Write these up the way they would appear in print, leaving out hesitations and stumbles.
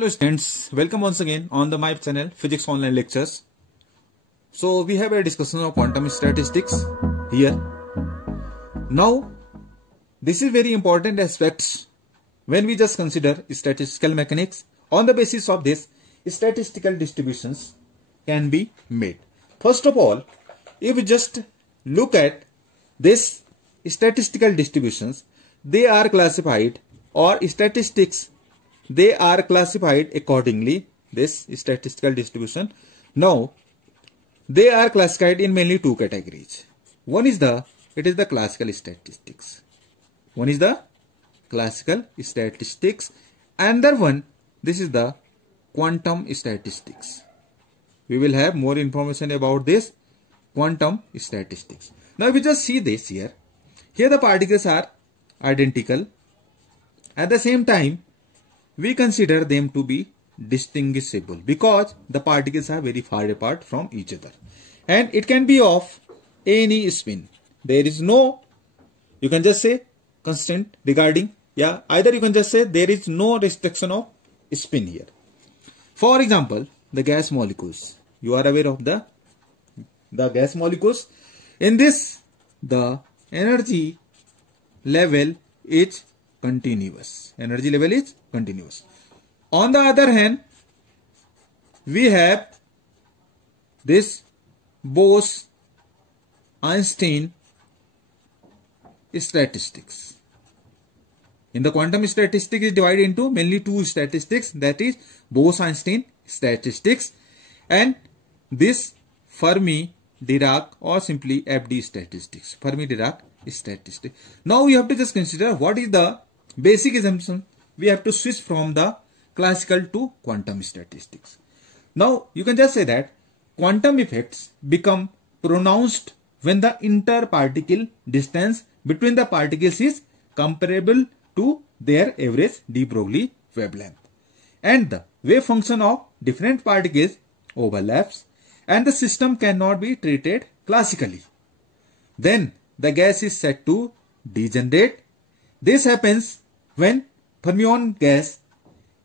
Hello students, welcome once again on the my channel Physics Online Lectures. So we have a discussion of quantum statistics here. Now this is very important aspects when we just consider statistical mechanics. On the basis of this, statistical distributions can be made. First of all, if we just look at this statistical distributions, they are classified or statistics, they are classified accordingly. This statistical distribution, now they are classified in mainly two categories. One is the classical statistics. One is the classical statistics. Another one, this is the quantum statistics. We will have more information about this quantum statistics. Now if we just see this here, the particles are identical. At the same time, we consider them to be distinguishable because the particles are very far apart from each other. And it can be of any spin. There is no, you can just say constant regarding, either you can just say there is no restriction of spin here. For example, the gas molecules. You are aware of the gas molecules. In this, the energy level is continuous. Energy level is continuous. On the other hand, we have this Bose-Einstein statistics. In the quantum statistics is divided into mainly two statistics, that is Bose-Einstein statistics and this Fermi-Dirac or simply FD statistics. Fermi-Dirac statistics. Now we have to just consider what is the basic assumption. We have to switch from the classical to quantum statistics. Now you can just say that quantum effects become pronounced when the interparticle distance between the particles is comparable to their average de Broglie wavelength, and the wave function of different particles overlaps and the system cannot be treated classically. Then the gas is said to degenerate. This happens when fermion gas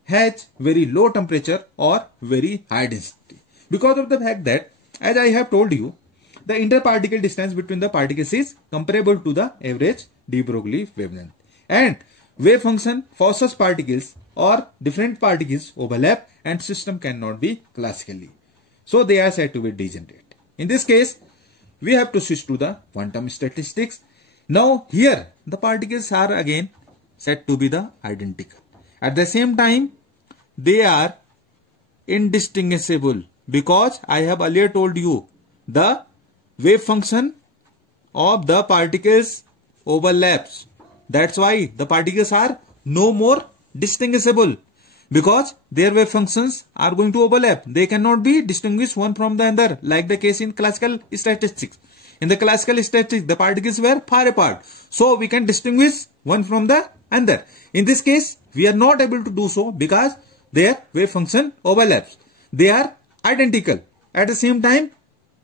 has very low temperature or very high density, because of the fact that, as I have told you, the interparticle distance between the particles is comparable to the average de Broglie wavelength, and wave function for such particles or different particles overlap and system cannot be classically. So they are said to be degenerate. In this case, we have to switch to the quantum statistics. Now here the particles are again said to be the identical. At the same time, they are indistinguishable because I have earlier told you the wave function of the particles overlaps. That's why the particles are no more distinguishable, because their wave functions are going to overlap. They cannot be distinguished one from the other, like the case in classical statistics. In the classical statistics, the particles were far apart, so we can distinguish one from the other. In this case, we are not able to do so because their wave function overlaps. They are identical. At the same time,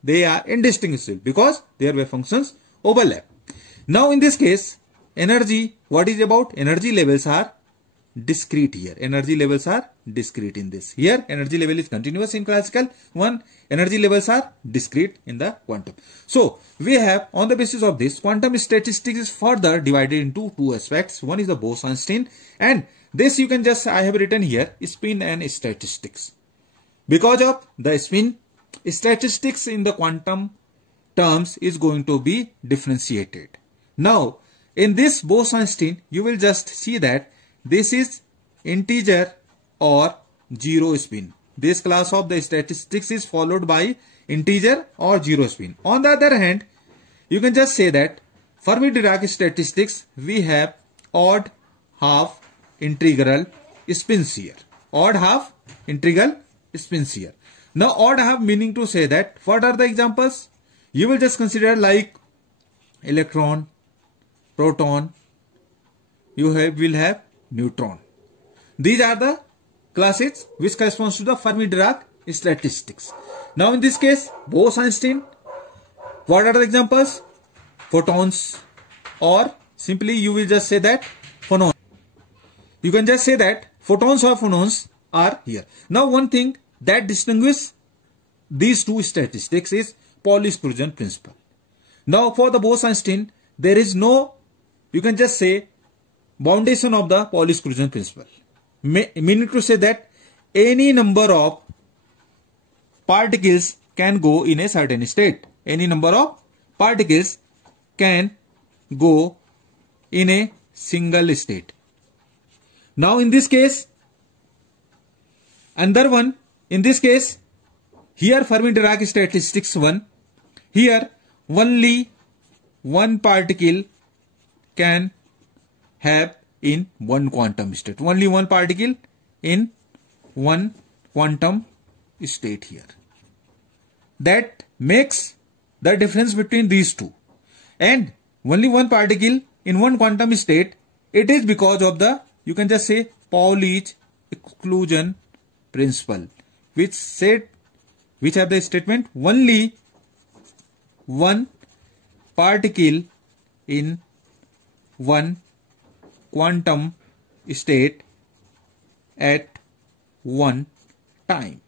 they are indistinguishable because their wave functions overlap. Now in this case, energy, what is about? Energy levels are discrete here. Energy levels are discrete in this. Here energy level is continuous in classical one. Energy levels are discrete in the quantum. So we have, on the basis of this, quantum statistics is further divided into two aspects. One is the Bose-Einstein, and this you can just, I have written here, spin and statistics. Because of the spin, statistics in the quantum terms is going to be differentiated. Now in this Bose-Einstein, you will just see that this is integer or zero spin. This class of the statistics is followed by integer or zero spin. On the other hand, you can just say that Fermi-Dirac statistics, we have odd half integral spins here. Odd half integral spins here. Now odd half meaning to say that, what are the examples? You will just consider like electron, proton, will have neutron. These are the classes which corresponds to the Fermi-Dirac statistics. Now in this case, Bose-Einstein, what are the examples? Photons, or simply you will just say that phonons. You can just say that photons or phonons are here. Now one thing that distinguishes these two statistics is Pauli exclusion principle. Now for the Bose-Einstein, there is no, you can just say, foundation of the Pauli exclusion principle. Meaning to say that any number of particles can go in a certain state. Any number of particles can go in a single state. Now in this case, another one, in this case, here Fermi-Dirac statistics 1, here only one particle can have in one quantum state. Only one particle in one quantum state here. That makes the difference between these two. And only one particle in one quantum state, it is because of the, you can just say, Pauli's exclusion principle, which have the statement only one particle in one quantum state at one time.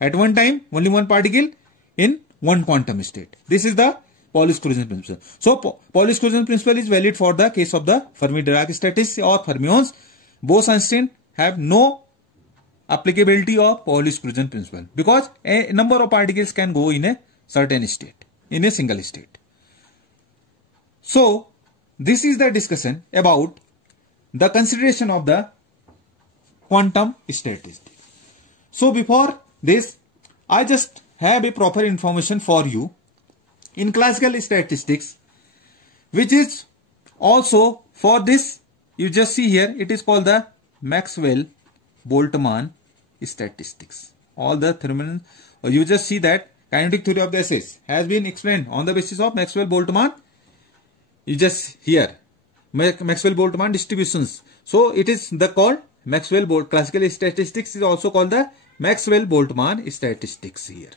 At one time, only one particle in one quantum state. This is the Pauli exclusion principle. So Pauli exclusion principle is valid for the case of the Fermi-Dirac statistics or fermions. Bose-Einstein have no applicability of Pauli exclusion principle because a number of particles can go in a certain state, in a single state. So this is the discussion about the consideration of the quantum statistics. So before this, I just have a proper information for you. In classical statistics, which is also for this, you just see here, it is called the Maxwell-Boltzmann statistics. All the thermal, you just see that kinetic theory of gases has been explained on the basis of Maxwell-Boltzmann. You just hear Maxwell-Boltzmann distributions. So it is the called Maxwell-Boltzmann. Classical statistics is also called the Maxwell-Boltzmann statistics here.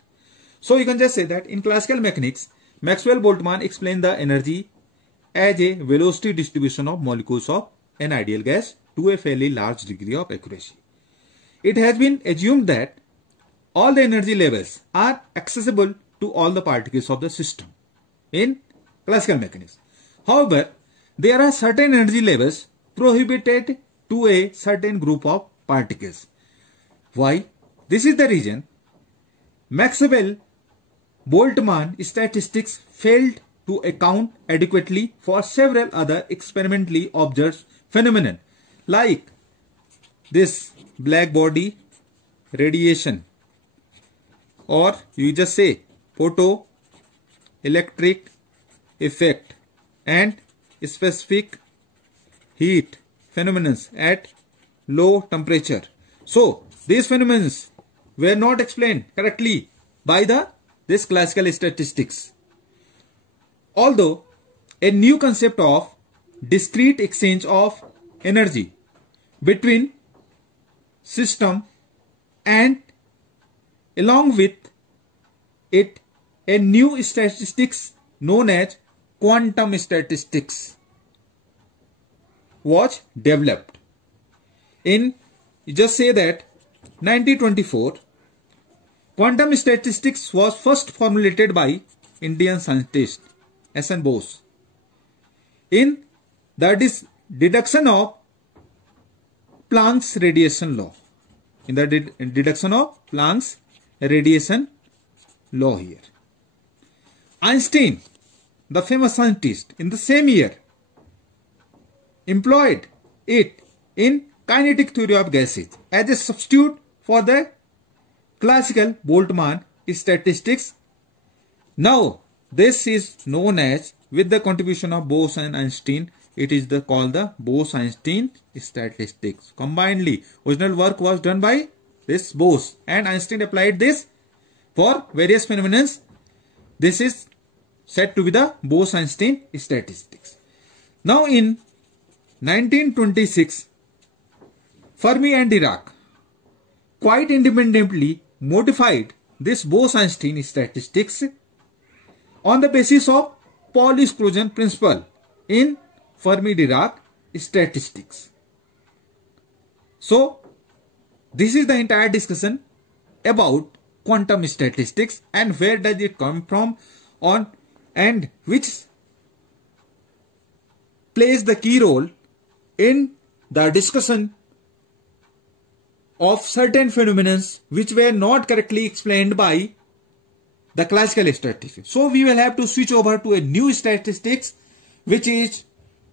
So you can just say that in classical mechanics, Maxwell-Boltzmann explained the energy as a velocity distribution of molecules of an ideal gas to a fairly large degree of accuracy. It has been assumed that all the energy levels are accessible to all the particles of the system in classical mechanics. However, there are certain energy levels prohibited to a certain group of particles. Why? This is the reason Maxwell-Boltzmann statistics failed to account adequately for several other experimentally observed phenomena like this black body radiation, or you just say photoelectric effect and specific heat phenomena at low temperature. So these phenomena were not explained correctly by this classical statistics. Although a new concept of discrete exchange of energy between system and along with it a new statistics known as quantum statistics was developed. In, you just say that 1924, quantum statistics was first formulated by Indian scientist S.N. Bose in the deduction of Planck's radiation law. In the deduction of Planck's radiation law here. Einstein, the famous scientist, in the same year employed it in kinetic theory of gases as a substitute for the classical Boltzmann statistics. Now this is known as, with the contribution of Bose and Einstein, it is called the Bose-Einstein statistics. Combinedly, original work was done by this Bose and Einstein applied this for various phenomena. This is said to be the Bose-Einstein statistics. Now in 1926, Fermi and Dirac quite independently modified this Bose-Einstein statistics on the basis of Pauli exclusion principle in Fermi-Dirac statistics. So this is the entire discussion about quantum statistics and where does it come from on and which plays the key role in the discussion of certain phenomena which were not correctly explained by the classical statistics. So we will have to switch over to a new statistics which is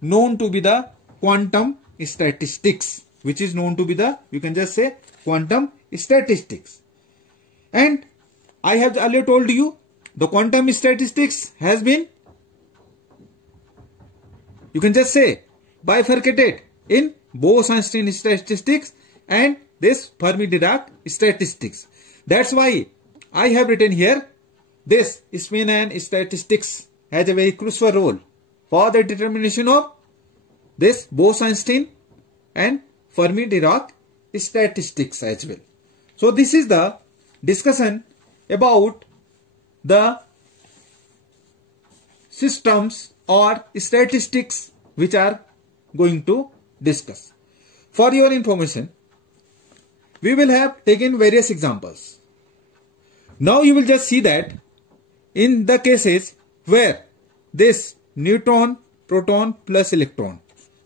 known to be the quantum statistics, which is known to be the, you can just say, quantum statistics. And I have earlier told you the quantum statistics has been, you can just say, bifurcated in Bose-Einstein statistics and this Fermi-Dirac statistics. That's why I have written here this Spearman statistics has a very crucial role for the determination of this Bose-Einstein and Fermi-Dirac statistics as well. So this is the discussion about the systems or statistics which are going to discuss. For your information, we will have taken various examples. Now you will just see that in the cases where this neutron, proton plus electron,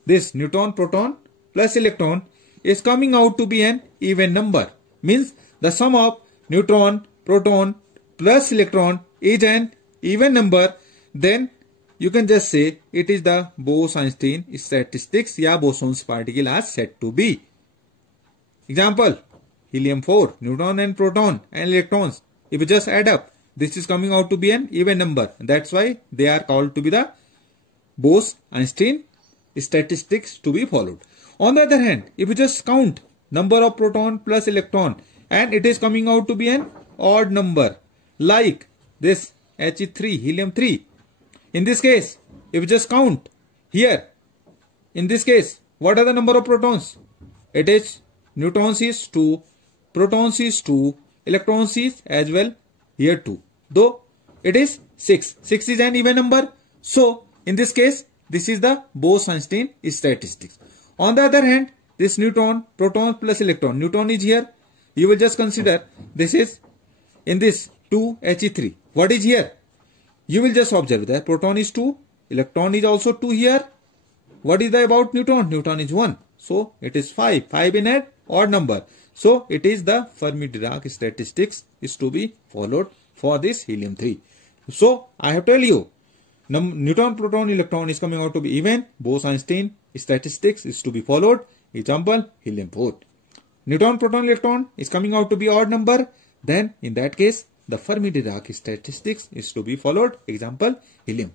this neutron, proton plus electron is coming out to be an even number, means the sum of neutron, proton plus electron is an even number, then you can just say it is the Bose-Einstein statistics या Boson's particle are said to be. Example, helium-4, neutron and proton and electrons. If you just add up, this is coming out to be an even number. That's why they are called to be the Bose-Einstein statistics to be followed. On the other hand, if you just count number of proton plus electron and it is coming out to be an odd number, like this He3, helium-3. In this case, if you just count here, in this case, what are the number of protons? It is neutrons is 2, protons is 2, electrons is as well here 2. Though it is 6. 6 is an even number. So in this case, this is the Bose-Einstein statistics. On the other hand, this neutron, proton plus electron, neutron is here. You will just consider this is in this 2 He3. What is here? You will just observe that proton is 2, electron is also 2 here. What is the about neutron? Neutron is 1. So it is 5. 5 in an odd number. So it is the Fermi-Dirac statistics is to be followed for this helium-3. So I have told you, neutron, proton, electron is coming out to be even. Bose-Einstein statistics is to be followed. Example, helium-4. Neutron, proton, electron is coming out to be odd number. Then in that case, the Fermi-Dirac statistics is to be followed. Example, helium.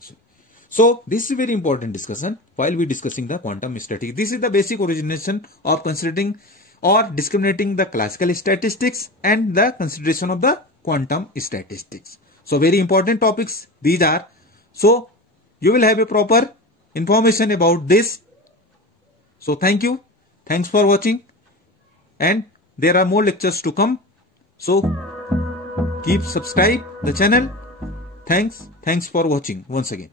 So this is very important discussion while we discussing the quantum statistics. This is the basic origination of considering or discriminating the classical statistics and the consideration of the quantum statistics. So very important topics these are. So you will have a proper information about this. So thank you. Thanks for watching. And there are more lectures to come. So keep subscribe the channel. Thanks for watching once again.